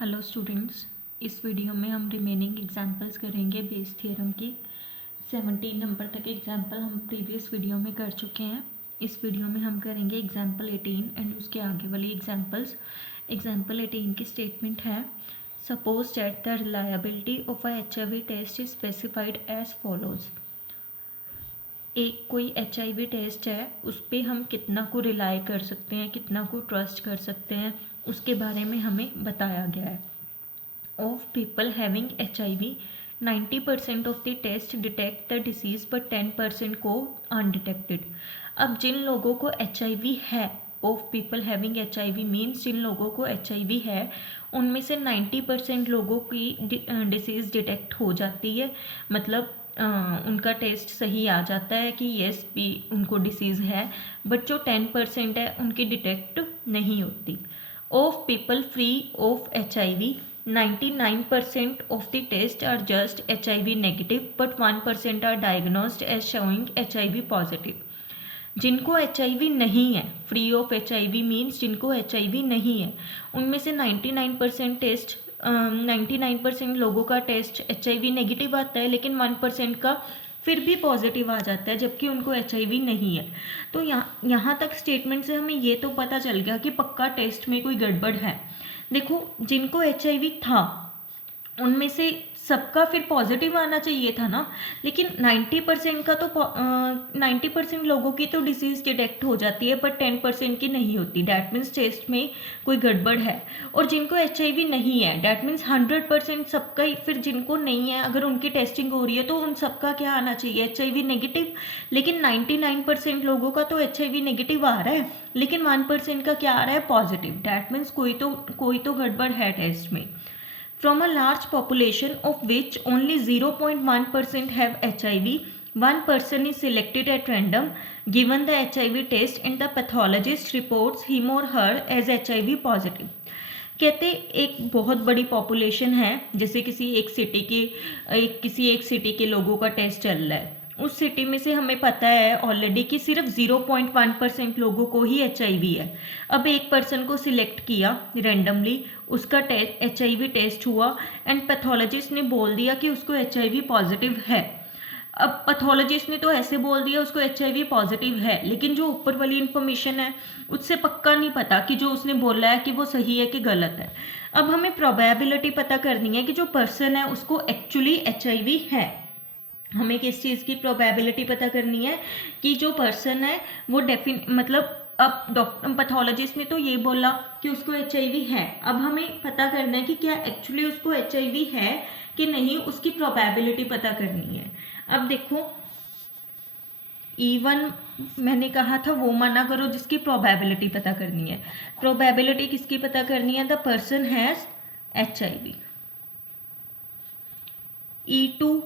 Hello students, इस video में हम रिमेनिंग एग्जांपल्स करेंगे बेस थ्योरम की। 17 नंबर तक एग्जांपल हम प्रीवियस वीडियो में कर चुके हैं। इस वीडियो में हम करेंगे एग्जांपल 18 एंड उसके आगे वाली एग्जांपल्स। एग्जांपल 18 की स्टेटमेंट है, suppose that the reliability of a HIV test is specified as follows. एक कोई HIV टेस्ट है, उस पर हम कितना को रिलाई कर सकते हैं, कितना को ट्रस्ट कर सकते हैं, उसके बारे में हमें बताया गया है। Of people having HIV 90% of the test detect the disease but 10% को अनडिटेक्टेड। अब जिन लोगों को HIV है, of people having HIV means जिन लोगों को HIV है उनमें से 90% लोगों की डिसीज़ डिटेक्ट हो जाती है, मतलब उनका टेस्ट सही आ जाता है कि येस भी उनको डिसीज़ है, बट जो 10% है उनकी डिटेक्ट नहीं होती। Of people free of HIV 99% of the tests are just HIV negative but 1% are diagnosed as showing HIV positive। जिनको HIV नहीं है, फ्री ऑफ HIV मीन्स जिनको HIV नहीं है, उनमें से 99% लोगों का टेस्ट HIV नेगेटिव आता है, लेकिन 1% का फिर भी पॉजिटिव आ जाता है, जबकि उनको HIV नहीं है। तो यहाँ तक स्टेटमेंट से हमें ये तो पता चल गया कि पक्का टेस्ट में कोई गड़बड़ है। देखो, जिनको HIV था उनमें से सबका फिर पॉजिटिव आना चाहिए था ना, लेकिन 90% का तो 90% लोगों की तो डिसीज़ डिटेक्ट हो जाती है, पर 10% की नहीं होती। डैट मीन्स टेस्ट में कोई गड़बड़ है। और जिनको HIV नहीं है, डैट मीन्स 100% सबका ही, फिर जिनको नहीं है अगर उनकी टेस्टिंग हो रही है तो उन सबका क्या आना चाहिए, HIV नेगेटिव। लेकिन 99% लोगों का तो HIV नेगेटिव आ रहा है, लेकिन 1% का क्या आ रहा है, पॉजिटिव। डैट मीन्स कोई तो गड़बड़ है टेस्ट में। From a large population of which only 0.1% have HIV, one person is selected at random, given the HIV test, and the pathologist reports him or her as HIV positive। कहते एक बहुत बड़ी population है, जैसे किसी एक city के लोगों का टेस्ट चल रहा है, उस सिटी में से हमें पता है ऑलरेडी कि सिर्फ 0.1% लोगों को ही HIV है। अब एक पर्सन को सिलेक्ट किया रैंडमली, उसका HIV टेस्ट हुआ एंड पैथोलॉजिस्ट ने बोल दिया कि उसको HIV पॉजिटिव है। अब पैथोलॉजिस्ट ने तो ऐसे बोल दिया उसको HIV पॉजिटिव है, लेकिन जो ऊपर वाली इन्फॉर्मेशन है उससे पक्का नहीं पता कि जो उसने बोला है कि वो सही है कि गलत है। अब हमें प्रोबेबिलिटी पता करनी है कि जो पर्सन है उसको एक्चुअली HIV है। हमें किस चीज़ की प्रोबेबिलिटी पता करनी है कि जो पर्सन है वो मतलब अब डॉक्टर पैथोलॉजिस्ट ने तो ये बोला कि उसको HIV है। अब हमें पता करना है कि क्या एक्चुअली उसको HIV है कि नहीं, उसकी प्रोबेबिलिटी पता करनी है। अब देखो, E1 मैंने कहा था वो माना करो जिसकी प्रोबेबिलिटी पता करनी है। प्रोबेबिलिटी किसकी पता करनी है, the person has HIV। E2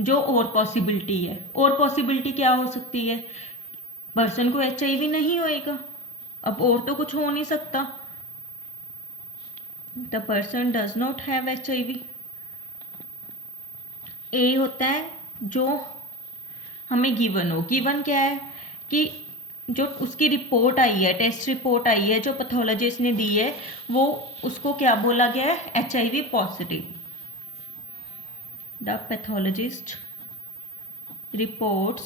जो और पॉसिबिलिटी है, और पॉसिबिलिटी क्या हो सकती है, पर्सन को HIV नहीं होएगा, अब और तो कुछ हो नहीं सकता, the person does not have HIV। ए होता है जो हमें गिवन हो। गिवन क्या है कि जो उसकी रिपोर्ट आई है, टेस्ट रिपोर्ट आई है जो पैथोलॉजिस्ट ने दी है, वो उसको क्या बोला गया है, HIV positive. The pathologist reports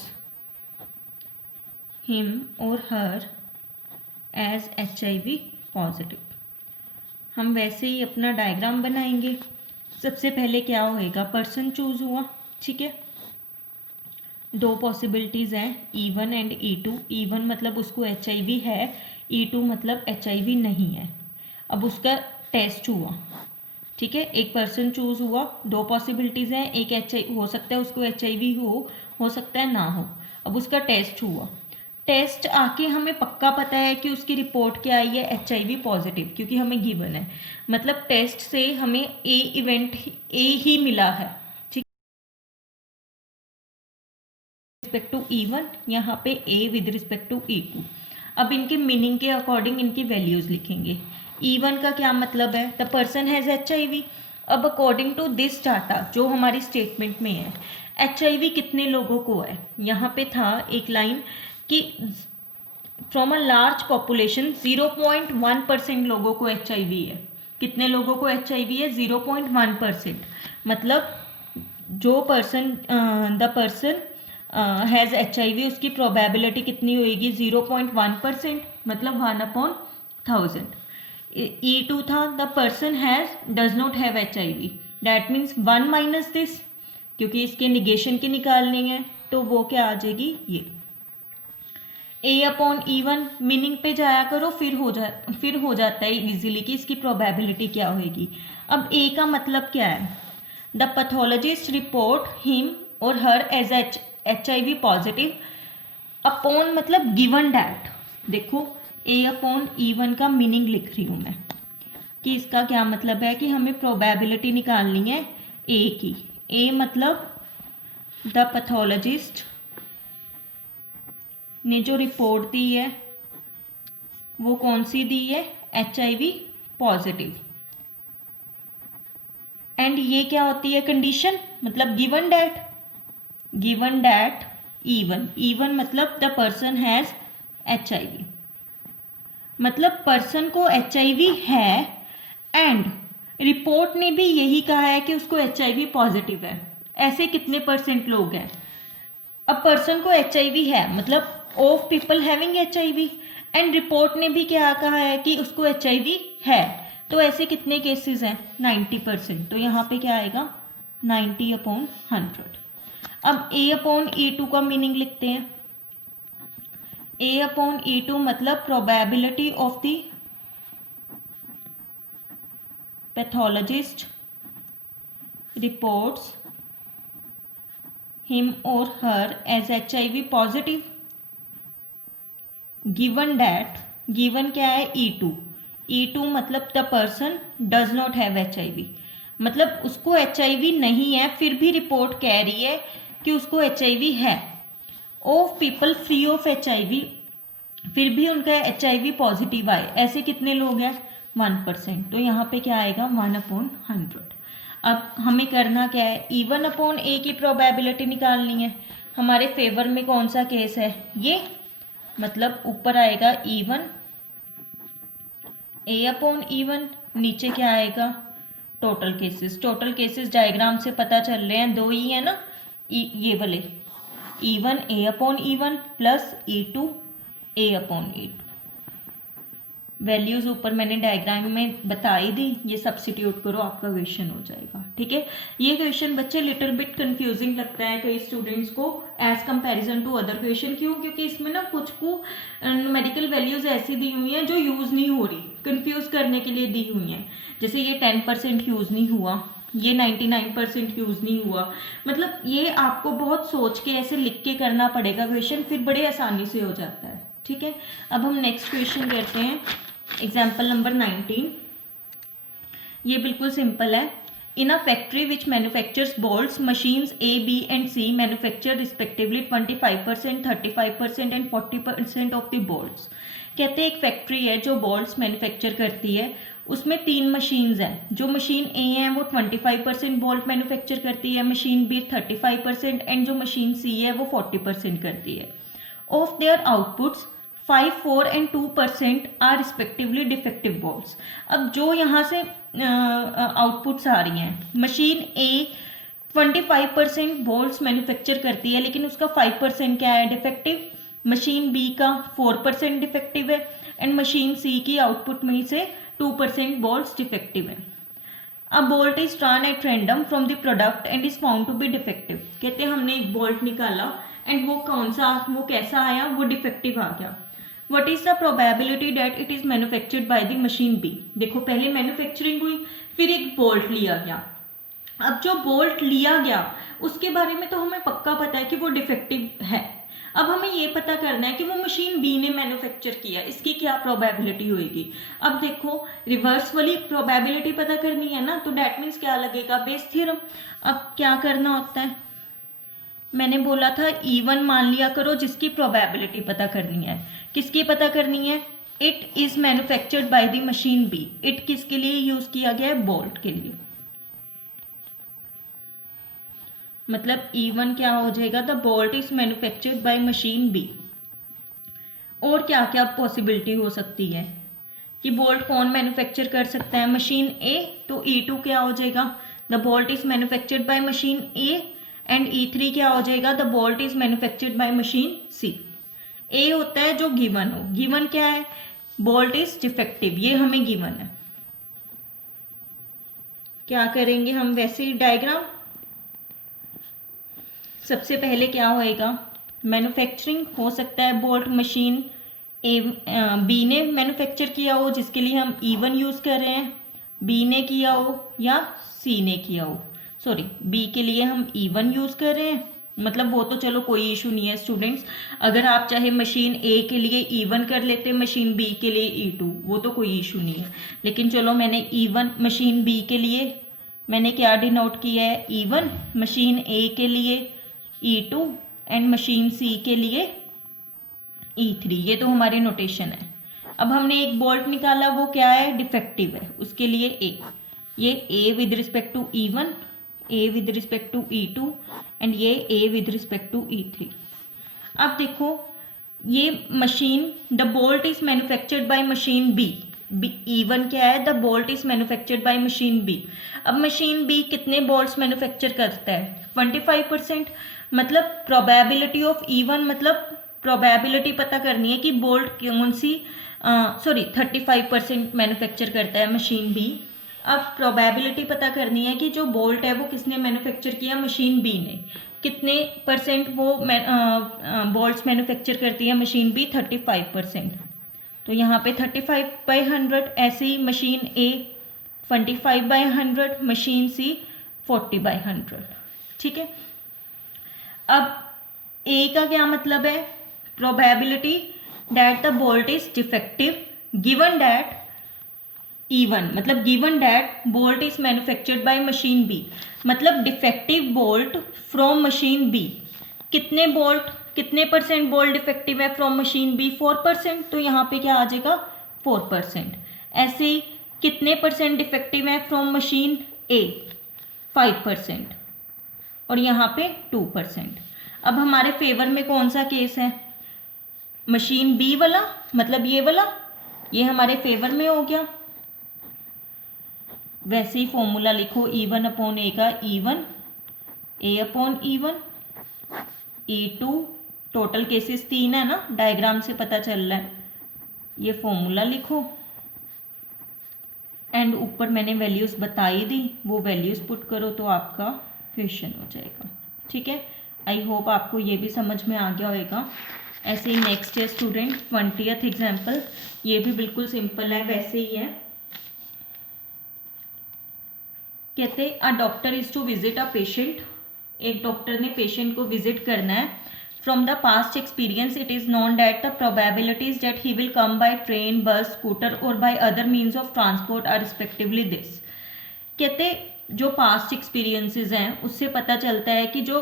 him or her as HIV positive. हम वैसे ही अपना डायग्राम बनाएंगे। सबसे पहले क्या होएगा, पर्सन चूज हुआ, ठीक है। दो पॉसिबिलिटीज़ हैं, E1 एंड E2। E1 मतलब उसको HIV है, E2 मतलब HIV नहीं है। अब उसका टेस्ट हुआ, ठीक है, एक पर्सन चूज हुआ, दो पॉसिबिलिटीज़ हैं, एक HIV हो सकता है उसको HIV हो सकता है ना हो। अब उसका टेस्ट हुआ, टेस्ट आके हमें पक्का पता है कि उसकी रिपोर्ट क्या आई है, HIV पॉजिटिव, क्योंकि हमें गिवन है, मतलब टेस्ट से हमें ए ही मिला है, ठीक। रिस्पेक्ट टू E1, यहाँ पे A with respect to E2। अब इनके मीनिंग के अकॉर्डिंग इनकी वैल्यूज लिखेंगे। E1 का क्या मतलब है, द पर्सन हैज़ HIV। अब अकॉर्डिंग टू दिस डाटा जो हमारी स्टेटमेंट में है, HIV कितने लोगों को है, यहाँ पे था एक लाइन कि फ्रॉम अ लार्ज पॉपुलेशन 0.1% लोगों को HIV है। कितने लोगों को HIV है? 0.1%। मतलब जो person the person has HIV, उसकी प्रोबेबिलिटी कितनी होएगी? 0.1%, मतलब 1/1000। E2 था the person has does not have HIV, that means 1 minus this, क्योंकि इसके निगेशन की निकालनी है, तो वो क्या आ जाएगी? ये A/E1 मीनिंग पे जाया करो, फिर हो जाता है इजीली कि इसकी प्रोबेबिलिटी क्या होगी। अब A का मतलब क्या है? The pathologist report him or her as HIV positive upon, मतलब गिवन डैट। देखो A/E1 का मीनिंग लिख रही हूँ मैं कि इसका क्या मतलब है कि हमें प्रोबेबिलिटी निकालनी है A की। A मतलब द पैथोलॉजिस्ट ने जो रिपोर्ट दी है वो कौन सी दी है? HIV positive. एंड ये क्या होती है? कंडीशन, मतलब गिवन डैट E1 मतलब द पर्सन हैज़ HIV, मतलब पर्सन को HIV है एंड रिपोर्ट ने भी यही कहा है कि उसको HIV पॉजिटिव है। ऐसे कितने % लोग हैं? अब पर्सन को HIV है, मतलब of people having HIV, and report ने भी क्या कहा है कि उसको HIV है, तो ऐसे कितने केसेस हैं? 90%। तो यहाँ पे क्या आएगा? 90/100। अब A/E2 का मीनिंग लिखते हैं। A/E2 मतलब probability of the pathologist reports him or her as HIV positive given that, given क्या है? E2 मतलब the person does not have HIV, मतलब उसको HIV नहीं है, फिर भी रिपोर्ट कह रही है कि उसको HIV है। Of people free of HIV, फिर भी उनका HIV पॉजिटिव आए, ऐसे कितने लोग हैं? 1%। तो यहाँ पे क्या आएगा? 1/100। अब हमें करना क्या है? E1/A की प्रोबेबिलिटी निकालनी है। हमारे फेवर में कौन सा केस है? ये, मतलब ऊपर आएगा E1 A/E1, नीचे क्या आएगा? टोटल केसेस डायग्राम से पता चल रहे हैं, 2 ही है ना, ये वाले E1 A/E1 plus E2 A/E2। Values ऊपर मैंने डायग्राम में बता ही दी, ये सब्स्टिट्यूट करो, आपका क्वेश्चन हो जाएगा। ठीक है, ये क्वेश्चन बच्चे लिटिल बिट कंफ्यूजिंग लगता है कई स्टूडेंट्स को as comparison to other question. क्यों? क्योंकि इसमें ना कुछ को न्यूमेरिकल वैल्यूज़ ऐसी दी हुई हैं जो यूज़ नहीं हो रही, कंफ्यूज करने के लिए दी हुई हैं। जैसे ये 10% यूज़ नहीं हुआ, ये 99% यूज़ नहीं हुआ, मतलब ये आपको बहुत सोच के ऐसे लिख के करना पड़ेगा क्वेश्चन, फिर बड़े आसानी से हो जाता है। ठीक है, अब हम नेक्स्ट क्वेश्चन करते हैं, एग्जाम्पल नंबर 19। ये बिल्कुल सिंपल है। In a factory which manufactures bolts, machines A, B and C manufacture respectively 25%, 35% and 40% of the bolts. कहते हैं एक फैक्ट्री है जो बोल्ट्स मैन्युफैक्चर करती है, उसमें 3 मशीन्स हैं। जो मशीन A है वो 25% बोल्ट मैन्युफैक्चर करती है, मशीन B 35% एंड जो मशीन C है वो 40% करती है। Of their outputs 5, 4 and 2% are respectively defective bolts. अब जो यहाँ से आउटपुट्स आ रही हैं, मशीन A 25% बोल्ट्स मैन्युफैक्चर करती है, लेकिन उसका 5% क्या है? डिफेक्टिव। मशीन B का 4% डिफेक्टिव है एंड मशीन C की आउटपुट में से 2% बोल्ट्स डिफेक्टिव है। अब bolt is turn at random from the product and is found to be defective. कहते हैं हमने एक बोल्ट निकाला एंड वो कौन सा, वो कैसा आया? वो डिफेक्टिव आ गया। What is the probability that it is manufactured by the machine B. देखो पहले मैन्युफैक्चरिंग हुई, फिर एक बोल्ट लिया गया। अब जो बोल्ट लिया गया उसके बारे में तो हमें पक्का पता है कि वो डिफेक्टिव है। अब हमें ये पता करना है कि वो मशीन बी ने मैन्युफैक्चर किया, इसकी क्या प्रोबेबिलिटी होएगी। अब देखो रिवर्स वाली प्रोबेबिलिटी पता करनी है ना, तो डैट मीन्स क्या लगेगा? Bayes theorem. अब क्या करना होता है? मैंने बोला था E1 मान लिया करो जिसकी प्रोबेबिलिटी पता करनी है। किसकी पता करनी है? It is manufactured by the machine B. It किसके लिए यूज किया गया है? बोल्ट के लिए। मतलब E1 क्या हो जाएगा? The bolt is manufactured by machine B. और क्या क्या पॉसिबिलिटी हो सकती है? कि बोल्ट कौन मैन्युफैक्चर कर सकता है, मशीन ए, तो E2 क्या हो जाएगा, the bolt is manufactured by machine A, and E3 क्या हो जाएगा, the bolt is manufactured by machine C. A होता है जो गिवन हो, गिवन क्या है, बोल्ट इज डिफेक्टिव, ये हमें गिवन है। क्या करेंगे हम वैसे ही डायग्राम, सबसे पहले क्या होएगा, मैन्युफैक्चरिंग हो सकता है बोल्ट मशीन ए बी ने मैन्युफैक्चर किया हो, जिसके लिए हम E1 यूज़ कर रहे हैं, बी ने किया हो या सी ने किया हो, सॉरी बी के लिए हम E1 यूज़ कर रहे हैं, मतलब वो तो चलो कोई इशू नहीं है स्टूडेंट्स, अगर आप चाहे मशीन ए के लिए E1 कर लेते, मशीन बी के लिए E2, वो तो कोई इशू नहीं है, लेकिन चलो मैंने E1 मशीन बी के लिए मैंने क्या डिनोट किया है, E1, मशीन ए के लिए E2 एंड मशीन सी के लिए E3, ये तो हमारी नोटेशन है। अब हमने एक बोल्ट निकाला, वो क्या है, डिफेक्टिव है, उसके लिए ए, ये A with respect to E1, A with respect to E2 and ये A with respect to E3। अब देखो ये machine, the bolt is manufactured by machine B, E1 क्या है, the bolt is manufactured by machine B. अब machine B कितने bolts manufacture करता है, 25%, मतलब प्रोबेबिलिटी ऑफ E1, मतलब प्रोबेबिलिटी पता करनी है कि बोल्ट कौन सी, सॉरी 35% मैन्युफैक्चर करता है मशीन बी। अब प्रोबेबिलिटी पता करनी है कि जो बोल्ट है वो किसने मैन्युफैक्चर किया, मशीन बी ने, कितने परसेंट वो बोल्ट्स मैन्युफैक्चर करती है मशीन बी, 35%, तो यहाँ पे 35/100, ऐसे ही मशीन ए 25/100, मशीन सी 40/100, ठीक है। अब ए का क्या मतलब है, probability that the bolt is defective given that E1, मतलब given that bolt is manufactured by machine B, मतलब defective bolt from machine B, कितने बोल्ट, कितने परसेंट बोल्ट डिफेक्टिव है फ्रॉम मशीन बी, 4%, तो यहाँ पे क्या आ जाएगा 4%। ऐसे ही कितने परसेंट डिफेक्टिव है फ्रॉम मशीन ए, 5%, और यहाँ पे 2%। अब हमारे फेवर में कौन सा केस है, मशीन बी वाला, मतलब ये वाला, ये हमारे फेवर में हो गया। वैसे ही फॉर्मूला लिखो, E1/A का E1, A/E1, E2, total cases 3 है ना, डायग्राम से पता चल रहा है, ये फॉर्मूला लिखो, एंड ऊपर मैंने वैल्यूज़ बताई दी, वो वैल्यूज़ पुट करो तो आपका क्वेश्चन हो जाएगा, ठीक है। आई होप आपको ये भी समझ में आ गया होगा। ऐसे ही नेक्स्ट है स्टूडेंट 20th एग्जाम्पल, ये भी बिल्कुल सिंपल है, वैसे ही है। कहते a doctor is to visit a patient, एक डॉक्टर ने पेशेंट को विजिट करना है। From the past experience it is known that the probabilities that he will come by train, bus, scooter और by other means of transport are respectively this. कहते जो past experiences हैं उससे पता चलता है कि जो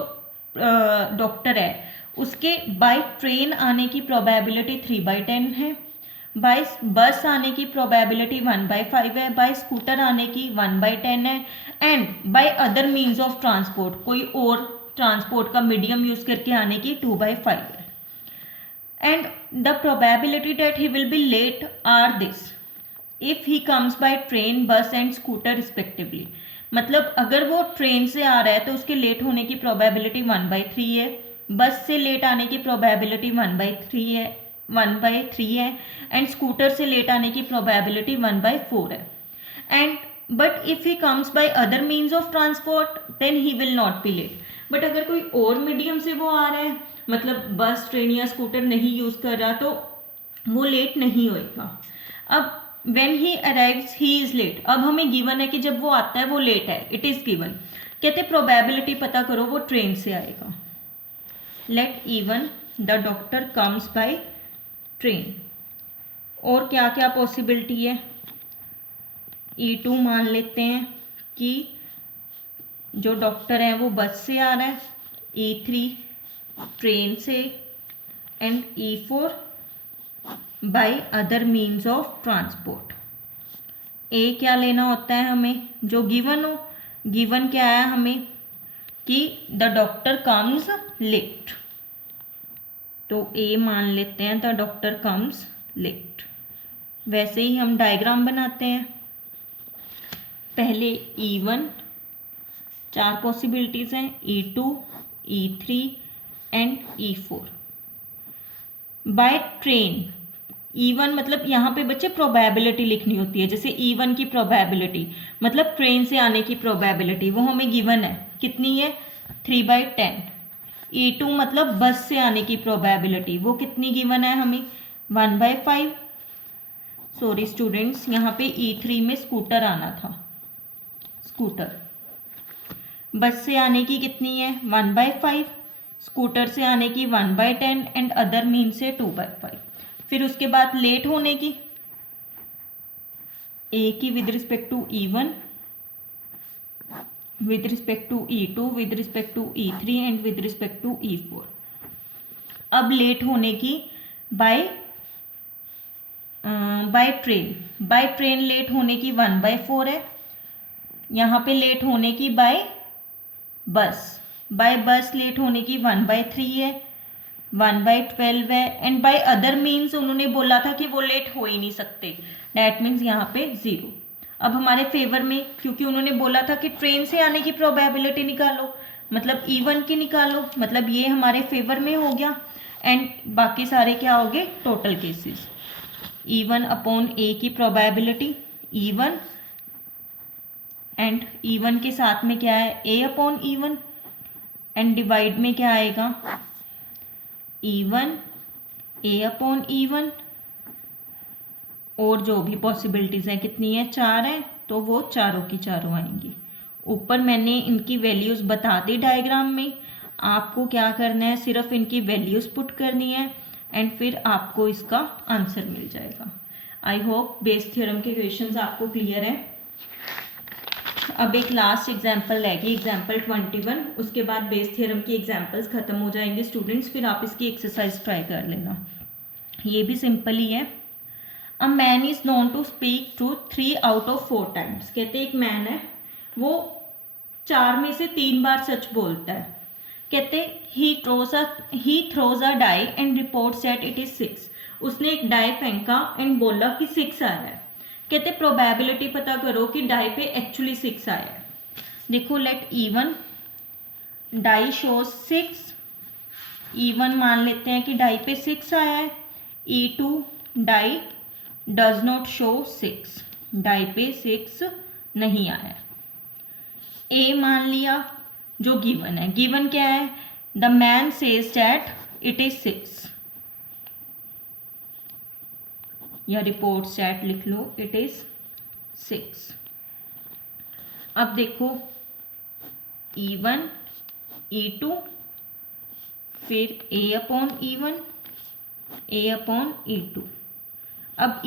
डॉक्टर है उसके बाय ट्रेन आने की प्रोबेबिलिटी 3/10 है, बाय बस आने की प्रोबेबिलिटी 1/5 है, बाय स्कूटर आने की 1/10 है, and bye other means of transport, कोई और ट्रांसपोर्ट का मीडियम यूज करके आने की 2/5 है, and the probability that he will be late are this if he comes by train, bus and scooter respectively. मतलब अगर वो ट्रेन से आ रहा है तो उसके लेट होने की प्रोबेबिलिटी 1/3 है, बस से लेट आने की प्रोबेबिलिटी 1/3 है, एंड स्कूटर से लेट आने की प्रोबेबिलिटी 1/4 है। And but if he comes by other means of transport then he will not be late. But अगर कोई और मीडियम से वो आ रहा है, मतलब बस, ट्रेन या स्कूटर नहीं यूज कर रहा, तो वो लेट नहीं होएगा। अब when he arrives he is late, अब हमें गिवन है कि जब वो आता है वो लेट है, इट इज गिवन। कहते प्रोबेबिलिटी पता करो, वो ट्रेन से आएगा। Let E1 the doctor comes by train, और क्या क्या पॉसिबिलिटी है, E2 मान लेते हैं कि जो डॉक्टर है वो बस से आ रहा है, E3 ट्रेन से, and E4 by other means of transport. A क्या लेना होता है हमें, जो गिवन हो, गिवन क्या है हमें कि द डॉक्टर कम्स लेट, तो ए मान लेते हैं द डॉक्टर कम्स लेट। वैसे ही हम डायग्राम बनाते हैं। पहले E1, 4 पॉसिबिलिटीज़ हैं, E2, E3 and E4। By train E1 मतलब यहाँ पे बच्चे प्रोबेबिलिटी लिखनी होती है, जैसे E1 की प्रोबेबिलिटी मतलब ट्रेन से आने की प्रोबेबिलिटी, वो हमें गिवन है, कितनी है 3/10। E2 मतलब बस से आने की प्रोबेबिलिटी, वो कितनी गिवन है हमें 1/5। सॉरी स्टूडेंट्स, यहाँ पे E3 में स्कूटर आना था, स्कूटर बस से आने की कितनी है 1/5, स्कूटर से आने की 1/10 एंड अदर मीन से 2/5। फिर उसके बाद लेट होने की, ए की with respect to E1, with respect to E2, with respect to E3 and with respect to E4। अब लेट होने की बाय ट्रेन लेट होने की 1/4 है। यहाँ पे लेट होने की बाय बस लेट होने की 1/3 है, 1/12 है एंड बाय अदर मीन्स उन्होंने बोला था कि वो लेट हो ही नहीं सकते, डैट मीन्स यहाँ पे 0। अब हमारे फेवर में, क्योंकि उन्होंने बोला था कि ट्रेन से आने की प्रोबेबिलिटी निकालो, मतलब E1 की निकालो, मतलब ये हमारे फेवर में हो गया एंड बाकी सारे क्या हो गए टोटल केसेस। E1 अपॉन ए की प्रोबेबिलिटी E1 एंड E1 के साथ में क्या है A upon E1 and divide में क्या आएगा E1 A अपॉन E1 और जो भी पॉसिबिलिटीज़ हैं कितनी है 4 हैं, तो वो चारों की चारों आएंगी। ऊपर मैंने इनकी वैल्यूज़ बता दी डायग्राम में, आपको क्या करना है सिर्फ इनकी वैल्यूज़ पुट करनी है एंड फिर आपको इसका आंसर मिल जाएगा। आई होप बेस थ्योरम के क्वेश्चंस आपको क्लियर है। अब एक लास्ट एग्जाम्पल रहेगी, एग्जाम्पल 21, उसके बाद बेस थ्योरम की एग्जाम्पल्स खत्म हो जाएंगे स्टूडेंट्स, फिर आप इसकी एक्सरसाइज ट्राई कर लेना। ये भी सिंपल ही है। A man is known to speak truth 3 out of 4 times. कहते एक मैन है, वो 4 में से 3 बार सच बोलता है। कहते he throws a die and reports that it is 6। उसने एक डाई फेंका एंड बोला कि 6 आ रहा है। कहते प्रोबेबिलिटी पता करो कि डाई पे एक्चुअली 6 आया है। देखो late E1 die shows 6, E1 मान लेते हैं कि डाई पे 6 आया है। E2 die does not show 6, die पे 6 नहीं आया। ए मान लिया जो गिवन है, गिवन क्या है the man says that it is 6 या रिपोर्ट्स दैट लिख लो इट इज 6। अब देखो E1 E2 फिर A upon E1 A upon E2। अब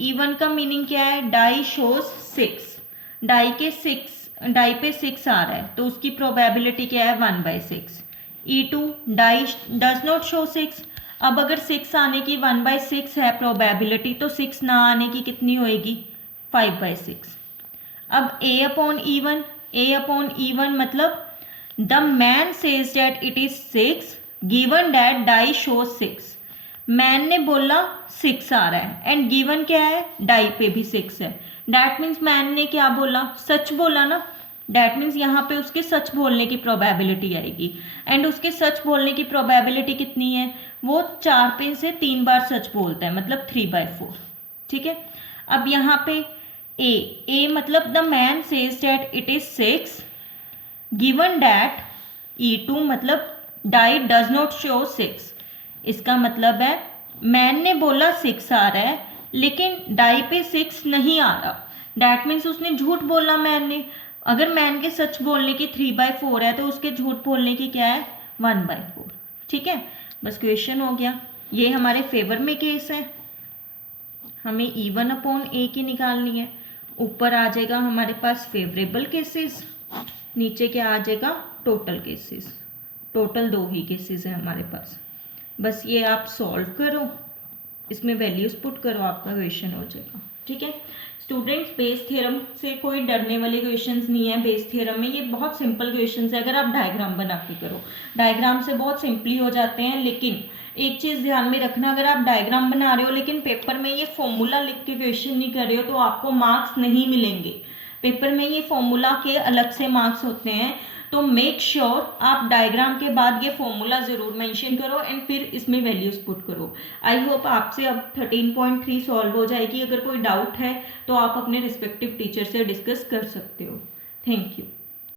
E1 का मीनिंग क्या है डाई शोज 6, डाई पे 6 आ रहा है तो उसकी प्रोबेबिलिटी क्या है 1/6। E2 die does not show 6, अब अगर 6 आने की 1/6 है प्रोबेबिलिटी तो 6 ना आने की कितनी होएगी 5/6। अब A अपॉन E1 मतलब the man says that it is 6 given that die show 6। Man ने बोला 6 आ रहा है एंड गिवन क्या है डाई पे भी 6 है, डैट मीन्स मैन ने क्या बोला सच बोला ना, डैट मीन्स यहाँ पे उसके सच बोलने की प्रोबेबिलिटी आएगी एंड उसके सच बोलने की प्रोबेबिलिटी कितनी है वो 4 पे से 3 बार सच बोलता है मतलब 3/4। ठीक है, अब यहाँ पे ए मतलब the man says that it is 6 given that E2 मतलब डाई डज नॉट शो 6। इसका मतलब है मैन ने बोला 6 आ रहा है लेकिन डाई पे 6 नहीं आ रहा, डैट मीन्स उसने झूठ बोला मैन ने। अगर मैन के सच बोलने की 3/4 है तो उसके झूठ बोलने की क्या है 1/4। ठीक है, बस क्वेश्चन हो गया। ये हमारे फेवर में केस है, हमें E1 अपॉन A की निकालनी है। ऊपर आ जाएगा हमारे पास फेवरेबल केसेस, नीचे क्या आ जाएगा टोटल केसेस। टोटल 2 ही केसेस है हमारे पास। बस ये आप सॉल्व करो, इसमें वैल्यूज पुट करो, आपका क्वेश्चन हो जाएगा। ठीक है स्टूडेंट्स, बेस थ्योरम से कोई डरने वाले क्वेश्चंस नहीं है। बेस थ्योरम में ये बहुत सिंपल क्वेश्चंस है, अगर आप डायग्राम बना के करो, डायग्राम से बहुत सिंपली हो जाते हैं। लेकिन एक चीज़ ध्यान में रखना, अगर आप डायग्राम बना रहे हो लेकिन पेपर में ये फॉर्मूला लिख के क्वेश्चन नहीं कर रहे हो तो आपको मार्क्स नहीं मिलेंगे। पेपर में ये फॉर्मूला के अलग से मार्क्स होते हैं, तो मेक श्योर आप डायग्राम के बाद ये फॉर्मूला ज़रूर मेंशन करो एंड फिर इसमें वैल्यूज़ पुट करो। आई होप आपसे अब 13.3 सॉल्व हो जाएगी। अगर कोई डाउट है तो आप अपने रिस्पेक्टिव टीचर से डिस्कस कर सकते हो। Thank you.